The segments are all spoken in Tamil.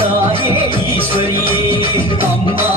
தாயே ஈஸ்வரியே அம்மா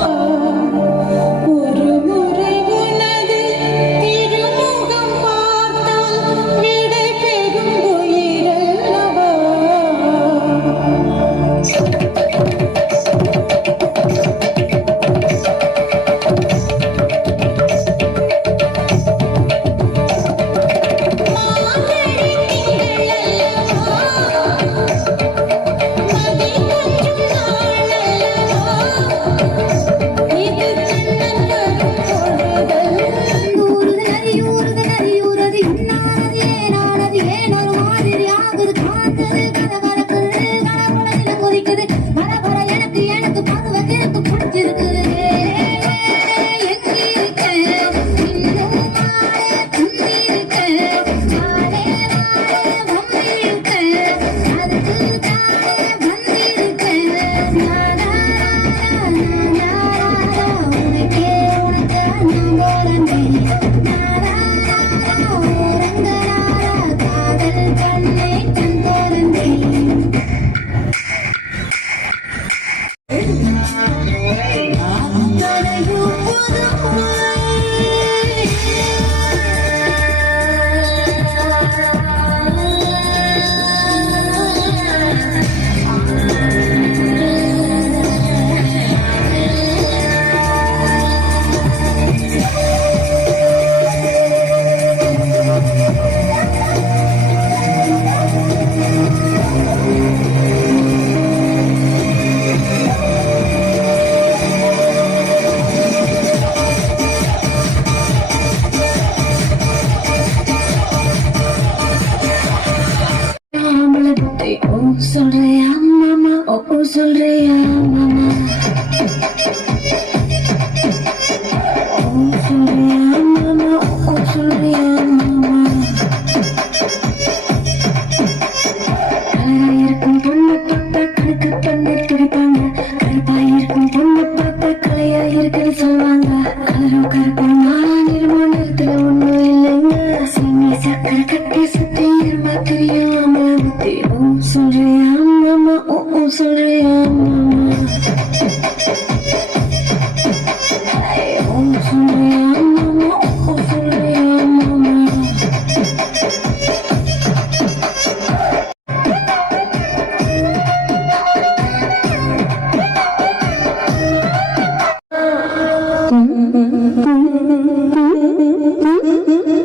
சொல்றியா மாமா ஓ சொல்றியா மாமா ஓ சொல்றியா மாமா ஓ சொல்றியா மாமா அழகா இருக்கும் பொண்ணு பார்த்தா கணக்கு பண்ணி துடிப்பாங்க கருப்பா இருக்கும் பொண்ணு பார்த்தா கலையா இருக்குன்னு சொல்லுவாங்க கலரும் கருப்பும் நாளா நிறமோ நிறத்துல ஒண்ணும் இல்லைங்க சீனி சக்கரை கட்டி சுத்தி இருமா தெரியும் அம்மா புத்தி ஓ சொல்றியா மாமா ஓ சொல்றியா மாமா ஓ சொல்றியா மாமா ஓ சொல்றியா மாமா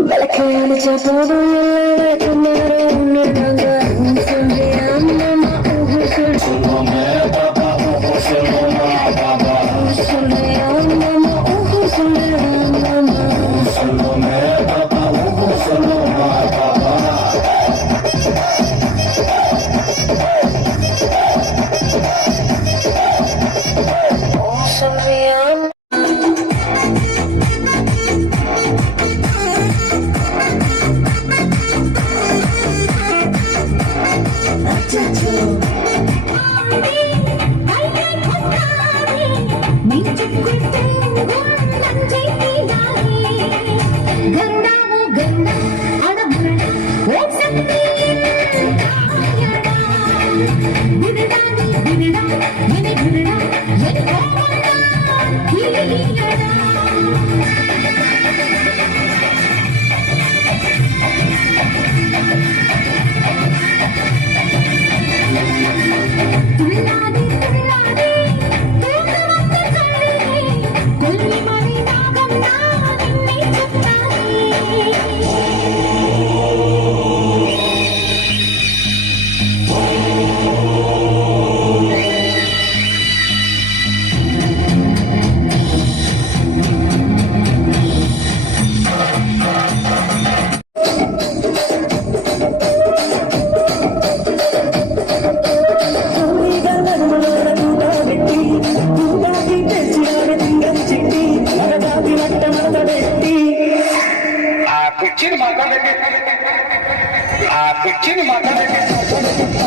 விளக்கு அடிச்ச போதும் எல்லாரும் நேரம் சொல்றியா மாமா ஓ சொல்றியா மாமா ஓ சொல்றியா மாமா சொல்றியா कुछ माता बेटे कुछ माता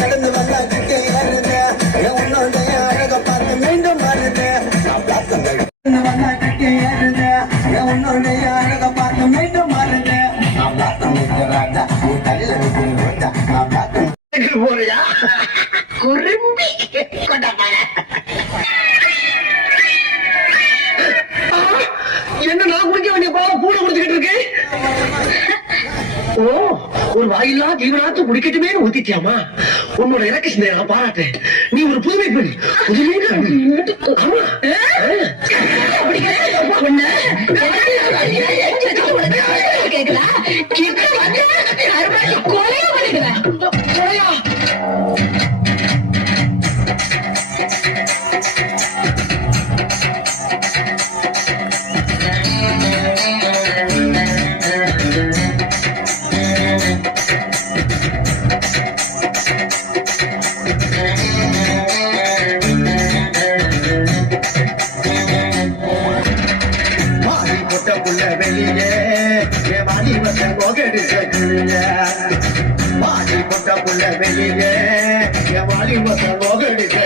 நடந்து வந்தா கிட்டே உன்னோடைய அழக பார்த்து மீண்டும் உன்னுடைய அழக பார்த்து மீண்டும் போறியா குறும்பி என்ன நான் குடிக்க வேண்டிய பாவம் பூனை குடிச்சுக்கிட்டு இருக்கு. ஓ, ஒரு வாயில்லா ஜீவனாத்து குடிக்கட்டுமே ஊத்திட்டியாமா? உன்னோட இலக்கு சிந்தையை பாராட்டேன். நீ ஒரு புதுமை பெண். ஆமா. கேக்குதா கிட்ட வந்து கொலையா பண்ணிடுவேன். கொலையா மாறி போட்ட புள்ள வெளியே என் வாலிபத்தை போகெடுக்க கிளியே. மாறி போட்ட புள்ள வெளியே என் வாலிபத்தை போகெடுக்க